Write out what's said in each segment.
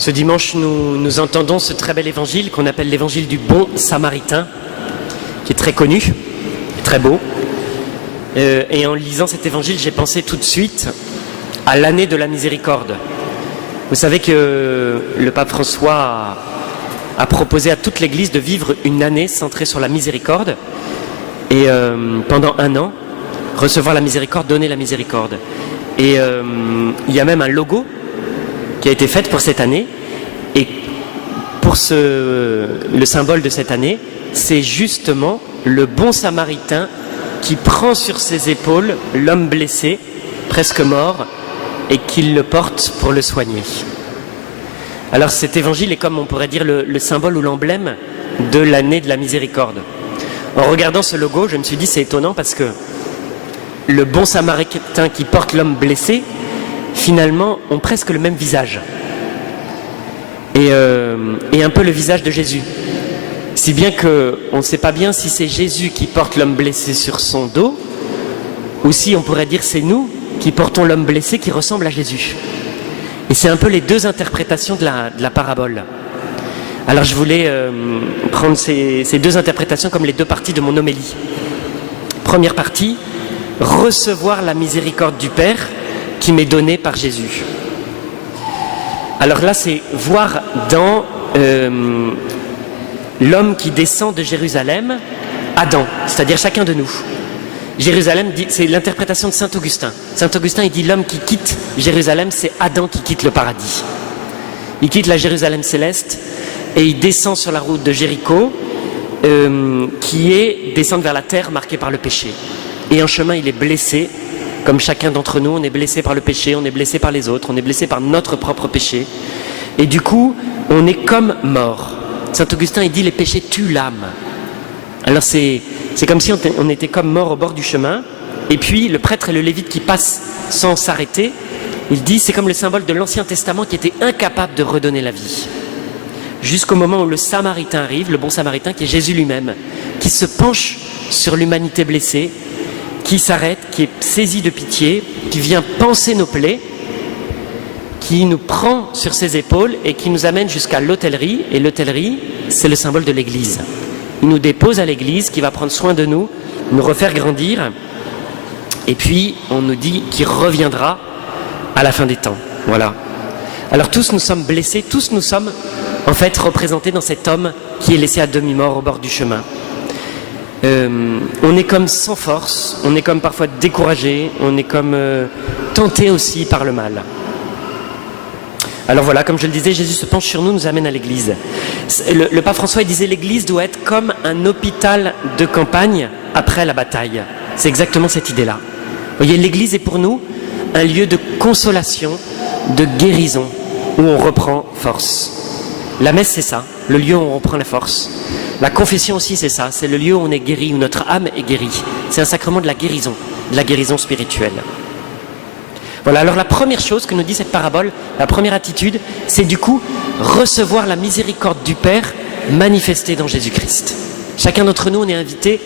Ce dimanche, nous entendons ce très bel évangile qu'on appelle l'évangile du bon samaritain, qui est très connu, très beau. Et en lisant cet évangile, j'ai pensé tout de suite à l'année de la miséricorde. Vous savez que le pape François a proposé à toute l'Église de vivre une année centrée sur la miséricorde et pendant 1 an, recevoir la miséricorde, donner la miséricorde. Et il y a même un logo qui a été fait pour cette année. Et pour le symbole de cette année, c'est justement le bon samaritain qui prend sur ses épaules l'homme blessé, presque mort, et qui le porte pour le soigner. Alors cet évangile est comme on pourrait dire le symbole ou l'emblème de l'année de la miséricorde. En regardant ce logo, je me suis dit c'est étonnant parce que le bon samaritain qui porte l'homme blessé, finalement, ont presque le même visage. Et un peu le visage de Jésus. Si bien qu'on ne sait pas bien si c'est Jésus qui porte l'homme blessé sur son dos, ou si on pourrait dire c'est nous qui portons l'homme blessé qui ressemble à Jésus. Et c'est un peu les deux interprétations de la parabole. Alors je voulais prendre ces deux interprétations comme les deux parties de mon homélie. Première partie, recevoir la miséricorde du Père qui m'est donnée par Jésus. Alors là, c'est voir dans l'homme qui descend de Jérusalem, Adam, c'est-à-dire chacun de nous. Jérusalem, c'est l'interprétation de Saint Augustin. Saint Augustin, il dit l'homme qui quitte Jérusalem, c'est Adam qui quitte le paradis. Il quitte la Jérusalem céleste et il descend sur la route de Jéricho, qui est descendre vers la terre marquée par le péché. Et en chemin, il est blessé. Comme chacun d'entre nous, on est blessé par le péché, on est blessé par les autres, on est blessé par notre propre péché. Et du coup, on est comme mort. Saint Augustin, il dit les péchés tuent l'âme. Alors c'est comme si on était comme mort au bord du chemin. Et puis le prêtre et le lévite qui passent sans s'arrêter, il dit c'est comme le symbole de l'Ancien Testament qui était incapable de redonner la vie. Jusqu'au moment où le Samaritain arrive, le bon Samaritain qui est Jésus lui-même, qui se penche sur l'humanité blessée, qui s'arrête, qui est saisi de pitié, qui vient panser nos plaies, qui nous prend sur ses épaules et qui nous amène jusqu'à l'hôtellerie. Et l'hôtellerie, c'est le symbole de l'Église. Il nous dépose à l'Église qui va prendre soin de nous, nous refaire grandir. Et puis, on nous dit qu'il reviendra à la fin des temps. Voilà. Alors tous nous sommes blessés, tous nous sommes en fait représentés dans cet homme qui est laissé à demi-mort au bord du chemin. On est comme sans force, on est comme parfois découragé, on est comme tenté aussi par le mal. Alors voilà, comme je le disais, Jésus se penche sur nous, nous amène à l'église. Le pape François il disait l'église doit être comme un hôpital de campagne après la bataille. C'est exactement cette idée-là. Vous voyez, l'église est pour nous un lieu de consolation, de guérison, où on reprend force. La messe c'est ça, le lieu où on reprend la force. La confession aussi c'est ça, c'est le lieu où on est guéri, où notre âme est guérie. C'est un sacrement de la guérison spirituelle. Voilà, alors la première chose que nous dit cette parabole, la première attitude, c'est du coup recevoir la miséricorde du Père manifestée dans Jésus-Christ. Chacun d'entre nous, on est invité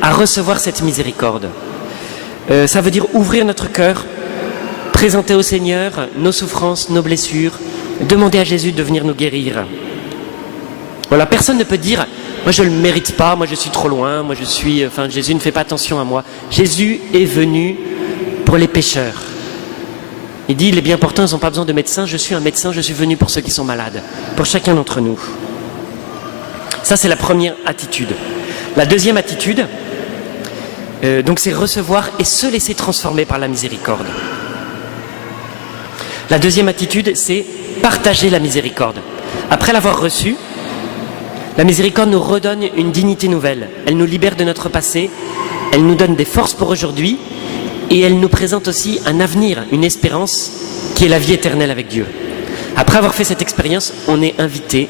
à recevoir cette miséricorde. Ça veut dire ouvrir notre cœur, présenter au Seigneur nos souffrances, nos blessures, demander à Jésus de venir nous guérir. Voilà, personne ne peut dire moi je ne le mérite pas, moi je suis trop loin, Jésus ne fait pas attention à moi. Jésus est venu pour les pécheurs. Il dit les bien portants, ils n'ont pas besoin de médecin, je suis un médecin, je suis venu pour ceux qui sont malades, pour chacun d'entre nous. Ça c'est la première attitude. La deuxième attitude, donc c'est recevoir et se laisser transformer par la miséricorde. La deuxième attitude, c'est partager la miséricorde. Après l'avoir reçue, la miséricorde nous redonne une dignité nouvelle. Elle nous libère de notre passé, elle nous donne des forces pour aujourd'hui et elle nous présente aussi un avenir, une espérance qui est la vie éternelle avec Dieu. Après avoir fait cette expérience, on est invité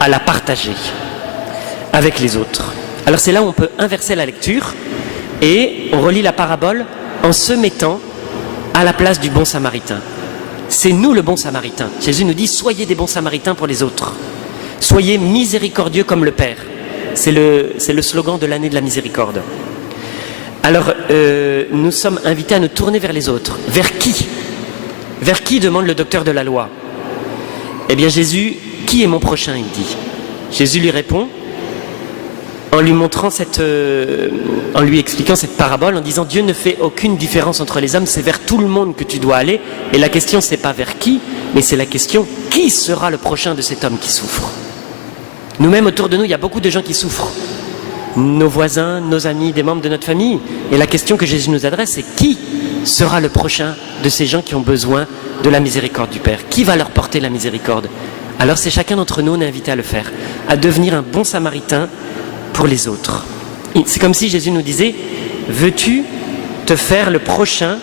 à la partager avec les autres. Alors c'est là où on peut inverser la lecture et on relit la parabole en se mettant à la place du bon samaritain. C'est nous le bon samaritain. Jésus nous dit soyez des bons samaritains pour les autres. Soyez miséricordieux comme le Père. C'est le slogan de l'année de la miséricorde. Alors, nous sommes invités à nous tourner vers les autres. Vers qui ? Vers qui demande le docteur de la loi ? Eh bien Jésus, qui est mon prochain, il dit. Jésus lui répond en lui montrant en lui expliquant cette parabole, en disant Dieu ne fait aucune différence entre les hommes, c'est vers tout le monde que tu dois aller. Et la question, c'est pas vers qui, mais c'est la question qui sera le prochain de cet homme qui souffre. Nous-mêmes, autour de nous, il y a beaucoup de gens qui souffrent. Nos voisins, nos amis, des membres de notre famille. Et la question que Jésus nous adresse, c'est qui sera le prochain de ces gens qui ont besoin de la miséricorde du Père? Qui va leur porter la miséricorde? Alors c'est chacun d'entre nous, on est invité à le faire, à devenir un bon samaritain pour les autres. C'est comme si Jésus nous disait, veux-tu te faire le prochain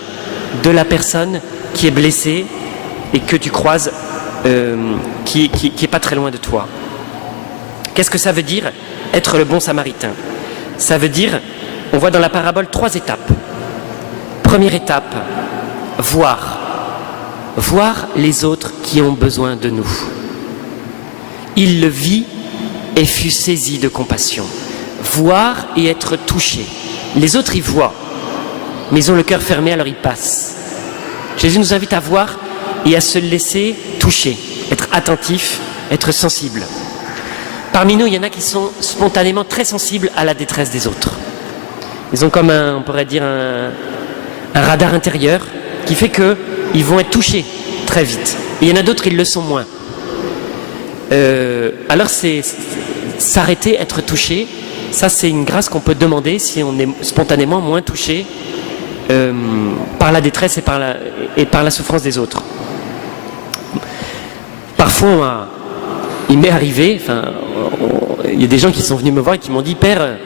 de la personne qui est blessée et que tu croises, qui est pas très loin de toi? Qu'est-ce que ça veut dire être le bon samaritain? Ça veut dire, on voit dans la parabole 3 étapes. Première étape, voir les autres qui ont besoin de nous. Il le vit et fut saisi de compassion. Voir et être touché. Les autres y voient, mais ils ont le cœur fermé, alors ils passent. Jésus nous invite à voir et à se laisser toucher, être attentif, être sensible. Parmi nous, il y en a qui sont spontanément très sensibles à la détresse des autres. Ils ont comme on pourrait dire un radar intérieur qui fait qu'ils vont être touchés très vite. Et il y en a d'autres, ils le sont moins. Alors c'est s'arrêter, être touché, ça c'est une grâce qu'on peut demander si on est spontanément moins touché par la détresse et par la souffrance des autres. Parfois, il m'est arrivé, il y a des gens qui sont venus me voir et qui m'ont dit, Père,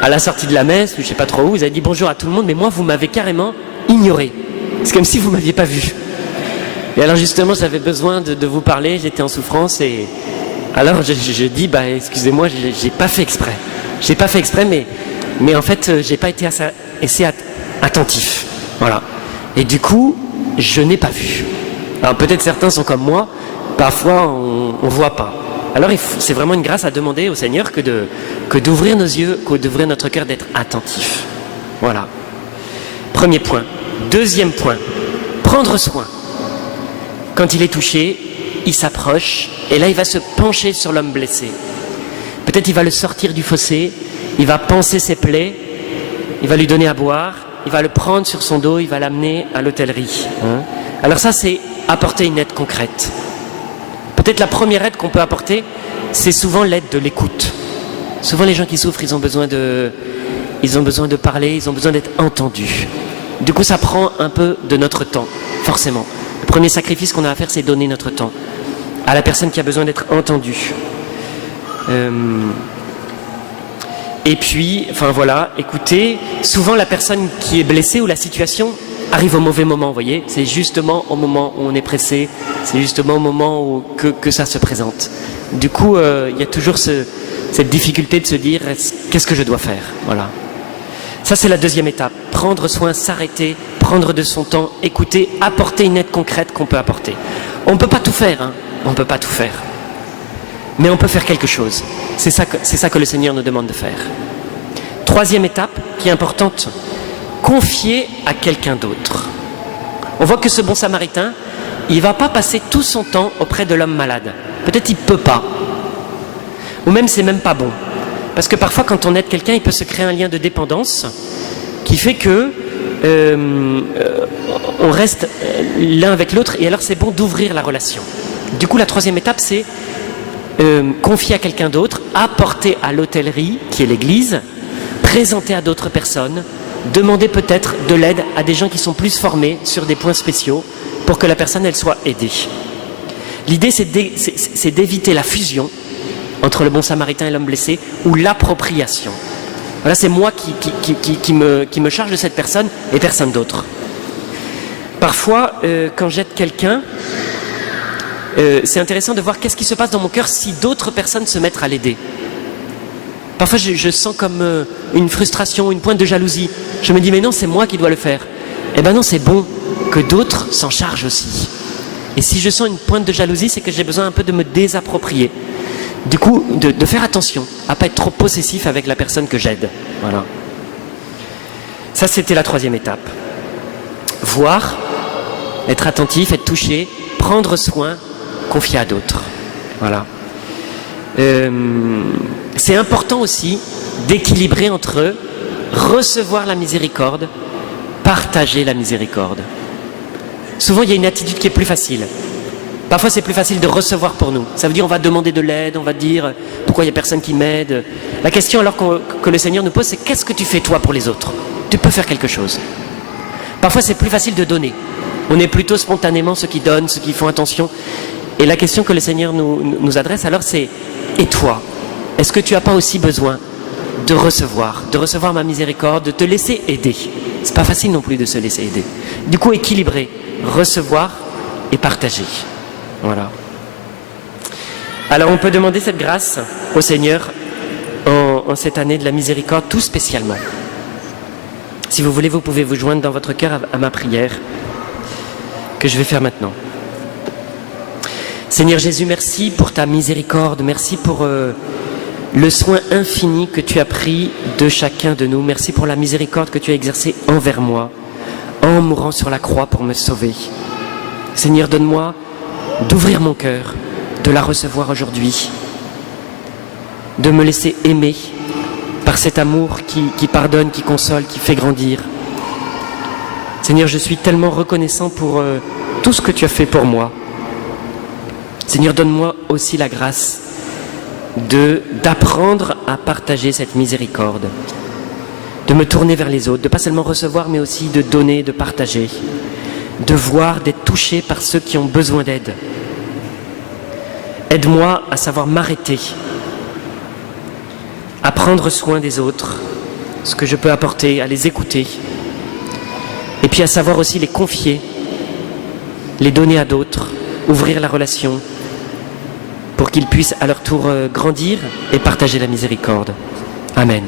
à la sortie de la messe, ou je sais pas trop où, vous avez dit bonjour à tout le monde, mais moi vous m'avez carrément ignoré. C'est comme si vous m'aviez pas vu. Et alors justement, j'avais besoin de vous parler, j'étais en souffrance et alors je dis, excusez-moi, j'ai pas fait exprès. J'ai pas fait exprès, mais en fait, j'ai pas été assez attentif. Voilà. Et du coup, je n'ai pas vu. Alors peut-être certains sont comme moi, parfois on voit pas. Alors c'est vraiment une grâce à demander au Seigneur que d'ouvrir nos yeux, que d'ouvrir notre cœur, d'être attentif. Voilà. Premier point. Deuxième point, prendre soin. Quand il est touché, il s'approche et là il va se pencher sur l'homme blessé. Peut-être il va le sortir du fossé, il va panser ses plaies, il va lui donner à boire, il va le prendre sur son dos, il va l'amener à l'hôtellerie. Alors ça, c'est apporter une aide concrète. Peut-être la première aide qu'on peut apporter, c'est souvent l'aide de l'écoute. Souvent les gens qui souffrent, ils ont besoin de parler, ils ont besoin d'être entendus. Du coup, ça prend un peu de notre temps, forcément. Le premier sacrifice qu'on a à faire, c'est donner notre temps à la personne qui a besoin d'être entendue. Et puis, voilà, écoutez, souvent la personne qui est blessée ou la situation arrive au mauvais moment, vous voyez. C'est justement au moment où on est pressé, c'est justement au moment que ça se présente. Du coup, il y a toujours cette difficulté de se dire, qu'est-ce que je dois faire? Voilà. Ça, c'est la deuxième étape. Prendre soin, s'arrêter, prendre de son temps, écouter, apporter une aide concrète qu'on peut apporter. On ne peut pas tout faire, on ne peut pas tout faire. Mais on peut faire quelque chose. C'est ça que le Seigneur nous demande de faire. Troisième étape, qui est importante, confier à quelqu'un d'autre. On voit que ce bon samaritain, il ne va pas passer tout son temps auprès de l'homme malade. Peut-être il ne peut pas. Ou même c'est même pas bon. Parce que parfois, quand on aide quelqu'un, il peut se créer un lien de dépendance qui fait que on reste l'un avec l'autre et alors c'est bon d'ouvrir la relation. Du coup, la troisième étape, c'est confier à quelqu'un d'autre, apporter à l'hôtellerie, qui est l'église, présenter à d'autres personnes, demander peut-être de l'aide à des gens qui sont plus formés sur des points spéciaux pour que la personne, elle soit aidée. L'idée, c'est d'éviter la fusion entre le bon samaritain et l'homme blessé, ou l'appropriation. Voilà, c'est moi qui me charge de cette personne et personne d'autre. Parfois, quand j'aide quelqu'un, c'est intéressant de voir qu'est-ce qui se passe dans mon cœur si d'autres personnes se mettent à l'aider. Parfois, je sens comme une frustration, une pointe de jalousie. Je me dis, mais non, c'est moi qui dois le faire. Eh ben non, c'est bon que d'autres s'en chargent aussi. Et si je sens une pointe de jalousie, c'est que j'ai besoin un peu de me désapproprier. Du coup, de faire attention à ne pas être trop possessif avec la personne que j'aide. Voilà. Ça, c'était la troisième étape. Voir, être attentif, être touché, prendre soin, confier à d'autres. Voilà. C'est important aussi d'équilibrer entre recevoir la miséricorde, partager la miséricorde. Souvent, il y a une attitude qui est plus facile. Parfois, c'est plus facile de recevoir pour nous. Ça veut dire on va demander de l'aide, on va dire pourquoi il n'y a personne qui m'aide. La question alors que le Seigneur nous pose, c'est qu'est-ce que tu fais toi pour les autres? Tu peux faire quelque chose. Parfois, c'est plus facile de donner. On est plutôt spontanément ceux qui donnent, ceux qui font attention. Et la question que le Seigneur nous adresse alors, c'est et toi? Est-ce que tu n'as pas aussi besoin de recevoir ma miséricorde, de te laisser aider? C'est pas facile non plus de se laisser aider. Du coup, équilibrer, recevoir et partager. Voilà. Alors, on peut demander cette grâce au Seigneur en cette année de la miséricorde, tout spécialement. Si vous voulez, vous pouvez vous joindre dans votre cœur à ma prière que je vais faire maintenant. Seigneur Jésus, merci pour ta miséricorde, merci pour le soin infini que tu as pris de chacun de nous. Merci pour la miséricorde que tu as exercée envers moi, en mourant sur la croix pour me sauver. Seigneur, donne-moi d'ouvrir mon cœur, de la recevoir aujourd'hui, de me laisser aimer par cet amour qui pardonne, qui console, qui fait grandir. Seigneur, je suis tellement reconnaissant pour tout ce que tu as fait pour moi. Seigneur, donne-moi aussi la grâce d'apprendre à partager cette miséricorde, de me tourner vers les autres, de pas seulement recevoir, mais aussi de donner, de partager, de voir, d'être touché par ceux qui ont besoin d'aide. Aide-moi à savoir m'arrêter, à prendre soin des autres, ce que je peux apporter, à les écouter, et puis à savoir aussi les confier, les donner à d'autres, ouvrir la relation, pour qu'ils puissent à leur tour grandir et partager la miséricorde. Amen.